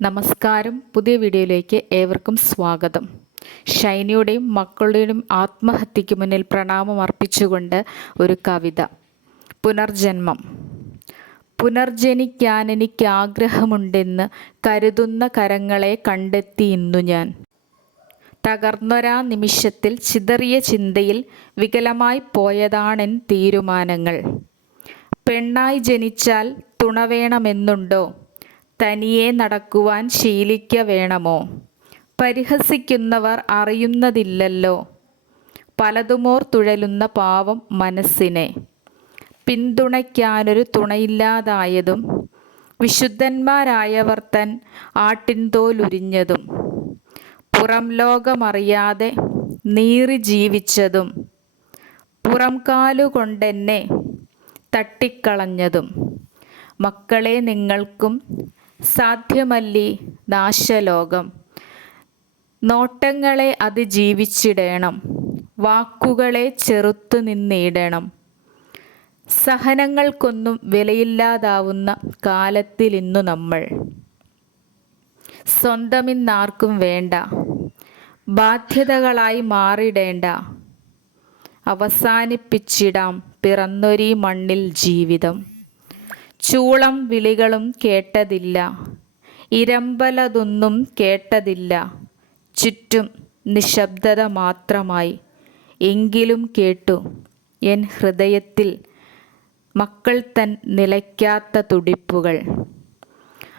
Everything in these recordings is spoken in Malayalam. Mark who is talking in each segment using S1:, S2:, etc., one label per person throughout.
S1: നമസ്കാരം. പുതിയ വീഡിയോയിലേക്ക് ഏവർക്കും സ്വാഗതം. ഷൈനിയുടെയും മക്കളുടെയും ആത്മഹത്യയ്ക്ക് മുന്നിൽ പ്രണാമം അർപ്പിച്ചുകൊണ്ട് ഒരു കവിത. പുനർജന്മം. പുനർജനിക്കാൻ എനിക്ക് ആഗ്രഹമുണ്ടെന്ന് കരുതുന്ന കരങ്ങളെ കണ്ടെത്തി ഇന്നു ഞാൻ. തകർന്നൊരാ നിമിഷത്തിൽ ചിതറിയ ചിന്തയിൽ വികലമായി പോയതാണെൻ തീരുമാനങ്ങൾ. പെണ്ണായി ജനിച്ചാൽ തുണ വേണമെന്നുണ്ടോ തനിയെ നടക്കുവാൻ ശീലിക്ക വേണമോ പരിഹസിക്കുന്നവർ അറിയുന്നതില്ലല്ലോ. പലതുമോർ തുഴലുന്ന പാവം മനസ്സിനെ. പിന്തുണയ്ക്കാനൊരു തുണയില്ലാതായതും വിശുദ്ധന്മാരായവർ തൻ ആട്ടിൻതോലുരിഞ്ഞതും പുറം ലോകമറിയാതെ നീറി ജീവിച്ചതും പുറം കാലുകൊണ്ടെന്നെ തട്ടിക്കളഞ്ഞതും. മക്കളെ നിങ്ങൾക്കും സാധ്യമല്ലി നാശലോകം? നോട്ടങ്ങളെ അതിജീവിച്ചിടേണം. വാക്കുകളെ ചെറുത്തു നിന്നിടണം. സഹനങ്ങൾക്കൊന്നും വിലയില്ലാതാവുന്ന കാലത്തിൽ ഇന്നു നമ്മൾ. സ്വന്തമിന്നാർക്കും വേണ്ട. ബാധ്യതകളായി മാറിടേണ്ട. അവസാനിപ്പിച്ചിടാം പിറന്നൊരീ മണ്ണിൽ ജീവിതം. ചൂളം വിളികളും കേട്ടതില്ല. ഇരമ്പലതൊന്നും കേട്ടതില്ല. ചുറ്റും നിശബ്ദത മാത്രമായി. എങ്കിലും കേട്ടു എൻ ഹൃദയത്തിൽ മക്കൾ തൻ നിലയ്ക്കാത്ത തുടിപ്പുകൾ.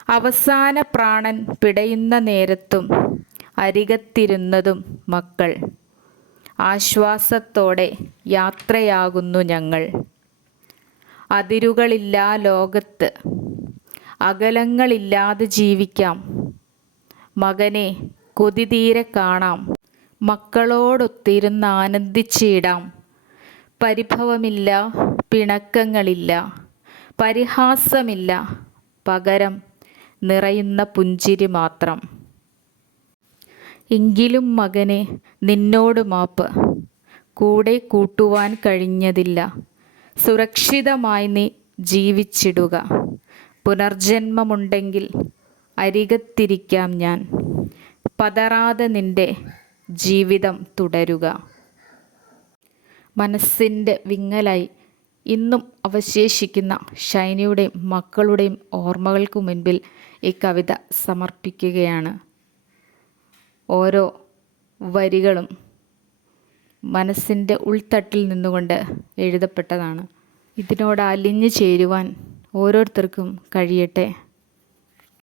S1: അവസാന പ്രാണൻ പിടയുന്ന നേരത്തും അരികത്തിരുന്നതും മക്കൾ. ആശ്വാസത്തോടെ യാത്രയാകുന്നു ഞങ്ങൾ. അതിരുകളില്ലാ ലോകത്ത് അകലങ്ങളില്ലാതെ ജീവിക്കാം. മകനെ കൊതി തീരെ കാണാം. മക്കളോടൊത്തിരുന്ന് ആനന്ദിച്ചിടാം. പരിഭവമില്ല പിണക്കങ്ങളില്ല പരിഹാസമില്ല പകരം നിറയുന്ന പുഞ്ചിരി മാത്രം. എങ്കിലും മകനെ നിന്നോട് മാപ്പ് കൂടെ കൂട്ടുവാൻ കഴിഞ്ഞതില്ല. സുരക്ഷിതമായി നീ ജീവിച്ചിടുക. പുനർജന്മമുണ്ടെങ്കിൽ അരികത്തിരിക്കാം ഞാൻ. പതറാതെ നിന്റെ ജീവിതം തുടരുക. മനസ്സിന്റെ വിങ്ങലായി ഇന്നും അവശേഷിക്കുന്ന ഷൈനിയുടെയും മക്കളുടെയും ഓർമ്മകൾക്ക് മുൻപിൽ ഈ കവിത സമർപ്പിക്കുകയാണ്. ഓരോ വരികളും മനസ്സിന്റെ ഉൾത്തട്ടിൽ നിന്നുകൊണ്ട് എഴുതപ്പെട്ടതാണ്. ഇതിനോട് അലിഞ്ഞു ചേരുവാൻ ഓരോരുത്തർക്കും കഴിയട്ടെ.